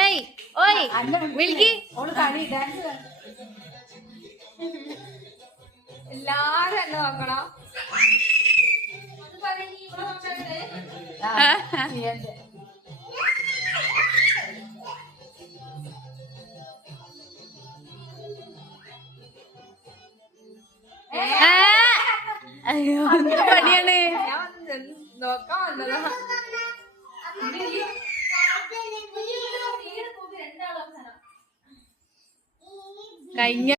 ഏയ് ഓയ് വിളിക്ക് ഓള് കളി ഡാൻസ് എല്ലാരും എന്നെ നോക്കണം. അയ്യോ എന്ത് പണിയാണ് ഞാൻ നോക്കാൻ വന്നതാ. കഴിഞ്ഞ